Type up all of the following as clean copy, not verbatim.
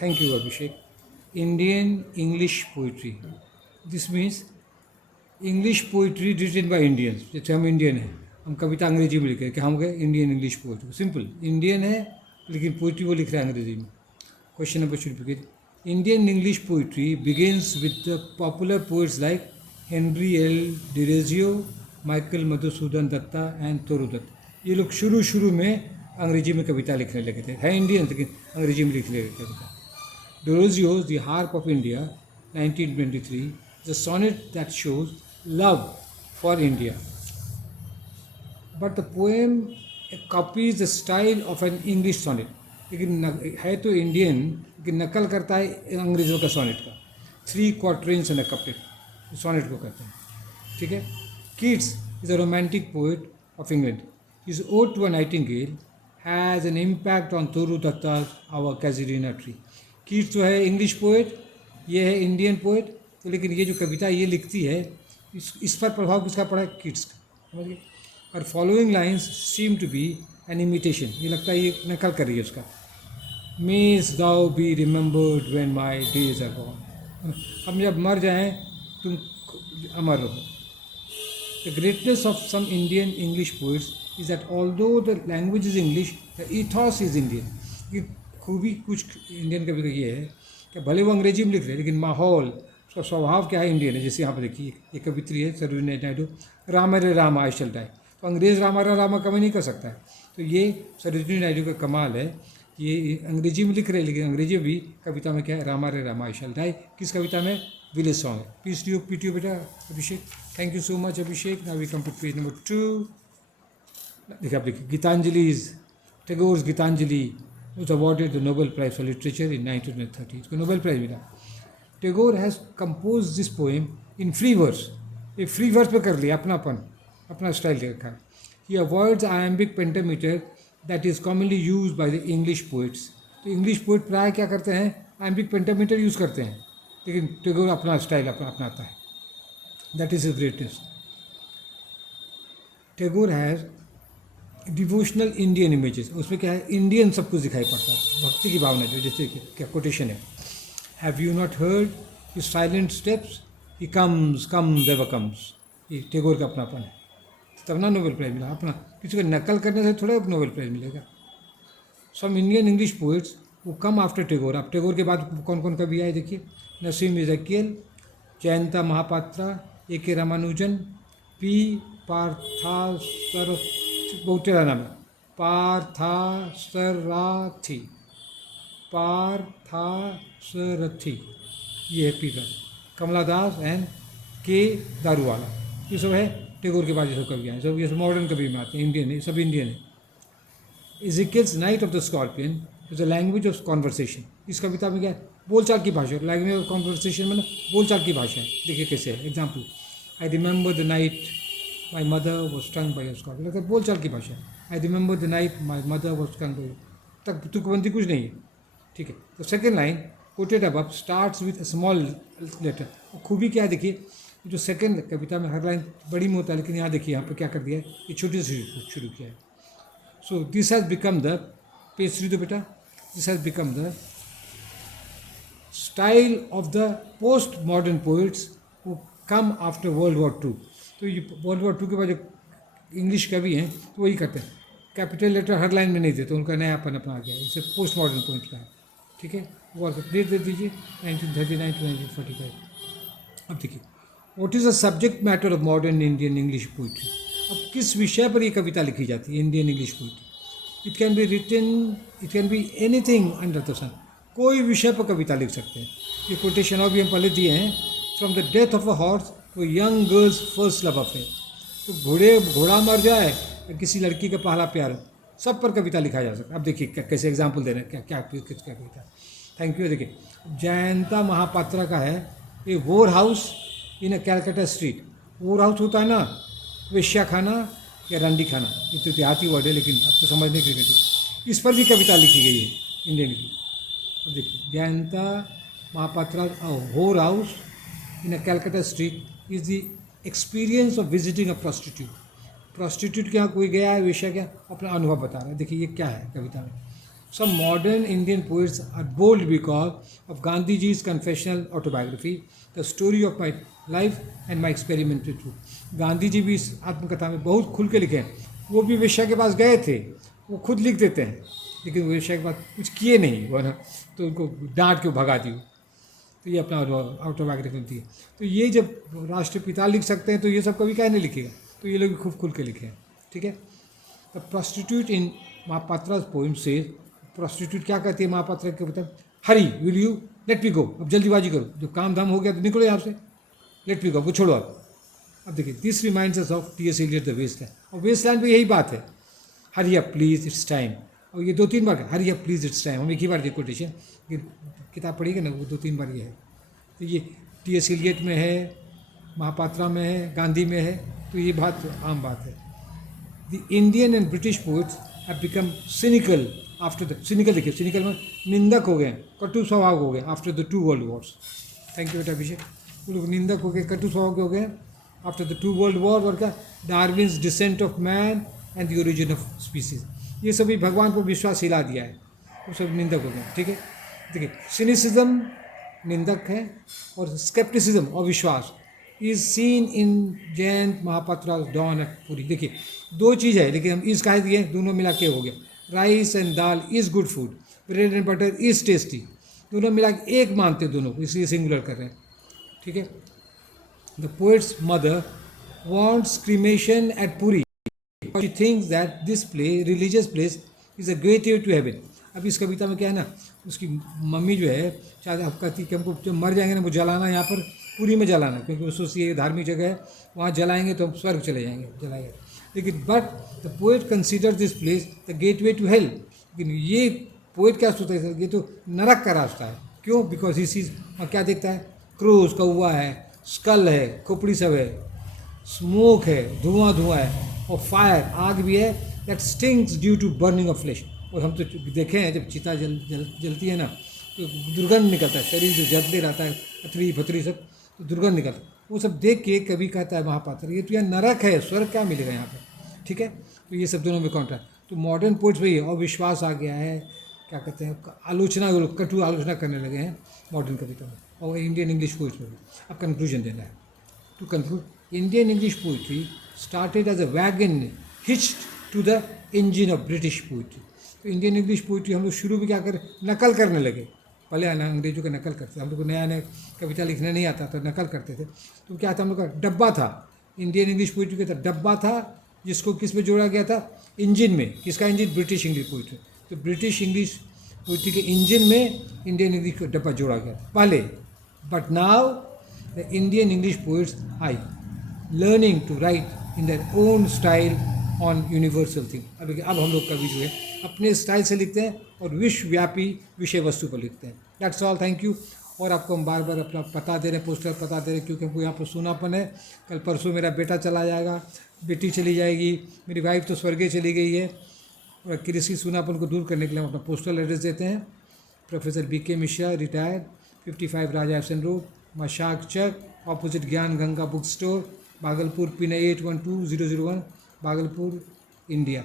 Thank you, Abhishek. Indian English poetry. This means English poetry written by Indians. जैसे हम Indian हैं, हम कविता अंग्रेजी में लिख रहे हैं कि हम गए Indian English poetry. Simple, Indian है लेकिन पोइट्री वो लिख रहे हैं अंग्रेजी में. Question number should begin. Indian English poetry begins with the popular poets like Henry L Derozio, Michael Madhusudan Dutta and Toru Dutt. ये लोग शुरू में अंग्रेजी में कविता लिखने लगे थे. है इंडियन लेकिन अंग्रेजी में लिखने लगे कविता. डिरेजियो's The Harp of India, 1923, is a sonnet that shows love for India. But the poem copies the style of an English sonnet. लेकिन है तो इंडियन लेकिन नकल करता है अंग्रेज़ों का सोनेट का. 3 quatrains and a couplet, sonnet को कहते हैं. ठीक है. Keats is a romantic poet of England. His ode to a nightingale has an impact on Toru Datta's Our Casuarina Tree. Keats जो है इंग्लिश पोएट, ये है इंडियन पोएट. तो लेकिन ये जो कविता ये लिखती है इस पर प्रभाव किसका पड़ा है? कीट्स का. समझ गए. और following lines seem to be an imitation. ये लगता है ये नकल कर रही है उसका. Mayst thou be remembered when my days are gone. हम जब मर जाएं तुम अमर रहो. The greatness of some Indian English poets is that although the language is English, the ethos is Indian. खूबी कुछ इंडियन कवि का ये है कि भले वो अंग्रेजी में लिख रहे हैं लेकिन माहौल, उसका स्वभाव क्या है इंडियन है. जैसे यहाँ पर देखिए ये कवित्री है सरोजिनी नायडू, राम रे राम आई शैल डाई. तो अंग्रेज़ रामा रामा कभी नहीं कर सकता है. तो ये सरोजिनी नायडू का कमाल है. ये अंग्रेजी में लिख रहे हैं लेकिन अंग्रेजी भी कविता में क्या है? रामा रे राम आई शैल डाई. किस कविता में? विलेज सॉन्ग है. पीस डी पीटीओ बेटा Abhishek. Thank you so much Abhishek. Now we come to page number 2. देखिए आप देखिए Gitanjali's. Tagore's Gitanjali was awarded the Nobel Prize for Literature in 1930. इसको नोबेल प्राइज मिला. Tagore has compose this poem in free verse. ये free verse पे कर लिया अपनापन, अपना स्टाइल रखा. He avoids iambic pentameter that is commonly use by the English poets. तो इंग्लिश पोइट प्राय क्या करते हैं? आयम्बिक पेंटामीटर यूज़ करते हैं. लेकिन टैगोर अपना स्टाइल अपनाता है. That is his greatest. Tagore has devotional Indian images. उसमें क्या है? इंडियन सब कुछ दिखाई पड़ता है. भक्ति की भावना जो, जैसे क्या कोटेशन है, have you not heard his silent steps, he comes ever comes. ये टैगोर का अपनापन है. तब ना नोबेल प्राइज मिला. अपना किसी को नकल करने से थोड़ा नोबेल प्राइज मिलेगा. सम इंडियन इंग्लिश पोइट्स वो कम आफ्टर टैगोर. अब टैगोर के बाद कौन कौन कवि आए देखिए. नसीम इज़ेकियल, जयंता महापात्रा, ए के रामानुजन, पी पार्थासर, बहुत तेरा नाम है, पार्थासरथी, ये है पी का. कमला दास एंड के दारूवाला. ये सब है टैगोर के बाद ये सब कवि हैं. सब ये सब मॉडर्न कवि में आते हैं. इंडियन है, सब इंडियन है. Ezekiel's night of the scorpion is the language of conversation. इस कविता में क्या है? बोलचाल की भाषा. लैंग्वेज ऑफ कॉन्वर्सेशन मतलब बोलचाल की भाषा है. देखिए कैसे है. Example, I remember the night my mother was stung by a scorpion. लगता है बोलचाल की भाषा. I remember the night my mother was stung by. तक तुकबंदी कुछ नहीं है. ठीक है. तो second line quoted above starts with a small letter. खूबी क्या है देखिए, जो सेकेंड कविता में हर लाइन बड़ी में होता है लेकिन यहाँ देखिए यहाँ पर क्या कर दिया है, ये छोटे से शुरू किया है. So this has become the, page 3 दो बेटा. This has become the style of the post modern poets who come after world war 2. तो ये वर्ल्ड वॉर 2 के बाद जो इंग्लिश कवि हैं तो वही करते हैं. कैपिटल लेटर हर लाइन में नहीं देते. उनका नयापन अपना आ गया. इसे पोस्ट मॉडर्न पोइट का है. ठीक है. वो डेट दे दीजिए 1939 to 1945. अब देखिए, what is the subject matter of modern Indian English poetry. अब किस विषय पर ये कविता लिखी जाती है Indian English poetry. It can be written, it can be anything under the sun. कोई विषय पर कविता लिख सकते हैं. ये कोटेशन और भी हम पहले दिए हैं. From the death of a horse to young girls first love affair. तो घोड़ा मर जाए या किसी लड़की का पहला प्यार, सब पर कविता लिखा जा सकता है. अब देखिए कैसे एग्जाम्पल दे रहे हैं, क्या किसका कविता. Thank you. देखिए जयंता महापात्रा का है ए वोर house in a Calcutta street. वोर हाउस होता है ना वेश्या खाना या रंडी खाना. ये तो देहाती वर्ड है लेकिन अब तो समझने के लिए इस पर भी कविता लिखी गई है इंडियन की. अब देखिए जयंता महापात्रा वोर house in a Calcutta street is the experience of visiting a prostitute. Prostitute के यहाँ कोई गया है, वेश्या क्या, अपना अनुभव बता रहा है. देखिए ये क्या है कविता में. Some modern Indian poets are bold because of Gandhiji's confessional autobiography, the story of my life and my experiment with truth. Gandhi ji भी इस आत्मकथा में बहुत खुल के लिखे हैं. वो भी वेश्या के पास गए थे, वो खुद लिख देते हैं, लेकिन वो वेश्या के पास कुछ किए नहीं, वो ना तो उनको डांट के भगा दी. तो ये अपना ऑटोबायोग्राफी होती है. तो ये जब राष्ट्रपिता लिख सकते हैं तो ये सब कभी क्या नहीं लिखेगा. तो ये लोग भी खूब खुल के लिखे हैं. ठीक है. The prostitute in Mahapatra poem से, प्रोस्टिट्यूट क्या कहती है महापात्रा के बता, hurry will you let me go, अब जल्दीबाजी करो, जो काम धाम हो गया तो निकलो यहाँ से, लेट मी गो, वो छोड़ो आप. अब देखिए, this reminds us of T S. Eliot the wasteland. और वेस्टलैंड पे यही बात है, hurry up please it's time. और ये 2-3 बार hurry up please it's time, हम एक ही बार कोटेशन किताब पढ़िएगा ना, वो 2-3 बार ये है. तो ये टी.एस. एलियट में है, महापात्रा में है, गांधी में है. तो ये बात आम बात है. The Indian and British poets have become cynical after the, cynical देखिए, सिनिकल में निंदक हो गए, कटु स्वभाव हो गए after the 2 world Wars. Thank you बेटा अभिषेक. वो लोग निंदक हो गए, कटु स्वभाव के हो गए आफ्टर द 2 वर्ल्ड वॉर. और क्या, Darwin's descent of man and the origin of species, ये सभी भगवान पर विश्वास हिला दिया है, वो सब निंदक हो गए. ठीक है. देखिए, सिनिसिज्म निंदक है और स्केप्टिसिज्म और विश्वास is seen in Jayanta Mahapatra dawn at Puri. देखिए, 2 चीज़ है, लेकिन हम इस कह दिए, दोनों मिला के हो गया. Rice and dal is good food, bread and butter is tasty. दोनों मिला के एक मानते हैं दोनों, इसलिए सिंगुलर कर रहे हैं. ठीक है. The poets mother wants cremation at Puri. She thinks that this place, religious place, is a gateway to heaven. अब इस कविता में क्या है ना, उसकी मम्मी जो है शायद आप कहती कि हमको जब मर जाएंगे ना, वो जलाना यहाँ पर पुरी में जलाना, क्योंकि वो सोचती है धार्मिक जगह है, वहाँ जलाएंगे तो हम स्वर्ग चले जाएंगे, जलाएंगे. लेकिन but the poet consider this place the gateway to hell. लेकिन ये पोएट क्या सोचता है, ये तो नरक का रास्ता है. क्यों? बिकॉज इस चीज़ वहाँ क्या देखता है, क्रोज कौवा है, स्कल है, खोपड़ी सब है, स्मोक है, धुआं है, और फायर आग भी है, that stings due to burning of flesh. और हम तो देखे हैं, जब चिता जलती है ना तो दुर्गंध निकलता है, शरीर जो जलते रहता है, अथरी फथरी सब, तो दुर्गंध निकलता है. वो सब देख के कभी कहता है महापात्र, ये तो यहाँ नरक है, स्वर्ग क्या मिलेगा यहाँ पर. ठीक है. तो ये सब दोनों में काउंटर है. तो मॉडर्न पोइट्स में ये अविश्वास आ गया है, क्या कहते हैं, आलोचना, कटु आलोचना करने लगे हैं मॉडर्न कविता में, और इंडियन इंग्लिश पोइट्स में भी. अब कंक्लूजन देना है. To conclude, Indian English poetry started as a wagon hitched to the engine of British poetry. तो इंडियन इंग्लिश पोइट्री हम लोग शुरू में क्या कर, नकल करने लगे. पहले अंग्रेजों का नकल करते थे, हम लोग को नया नया कविता लिखने नहीं आता तो नकल करते थे. तो क्या था, हम लोग का डब्बा था, इंडियन इंग्लिश पोइट्री का डब्बा था, जिसको किस में जोड़ा गया था, इंजन में. किसका इंजन? British English poetry. तो ब्रिटिश इंग्लिश पोइट्री के इंजन में इंडियन इंग्लिश का डब्बा जोड़ा गया था पहले. But now the Indian English poets I learning to write in their own style on universal thing. अब हम लोग कवि जो है अपने स्टाइल से लिखते हैं और विश्वव्यापी विषय वस्तु पर लिखते हैं. That's all. Thank you. और आपको हम बार बार अपना पता दे रहे हैं, पोस्टर पता दे रहे हैं, क्योंकि हमको यहाँ पर सूनापन है. कल परसों मेरा बेटा चला जाएगा, बेटी चली जाएगी, मेरी वाइफ तो स्वर्गीय चली गई है, और कृषि सूनापन को दूर करने के लिए हम अपना पोस्टल एड्रेस देते हैं. प्रोफेसर BK मिश्रा, रिटायर्ड, 55 राजा एफसन रोड, मशाक चक, ऑपोजिट ज्ञान Ganga book store, Bhagalpur, pin 812001, Bhagalpur, India.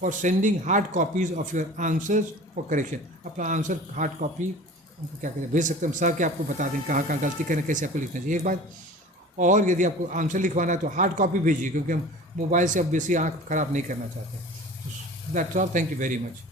For sending hard copies of your answers for correction. अपना आंसर हार्ड कॉपी हमको क्या करें, भेज सकते हैं हम, सर के आपको बता दें कहाँ कहाँ गलती करें, कैसे आपको लिखना चाहिए एक बार. और यदि आपको आंसर लिखवाना है तो हार्ड कॉपी भेजिए, क्योंकि हम मोबाइल से अब बेसी आँख ख़राब नहीं करना चाहते. That's all. Thank you very much.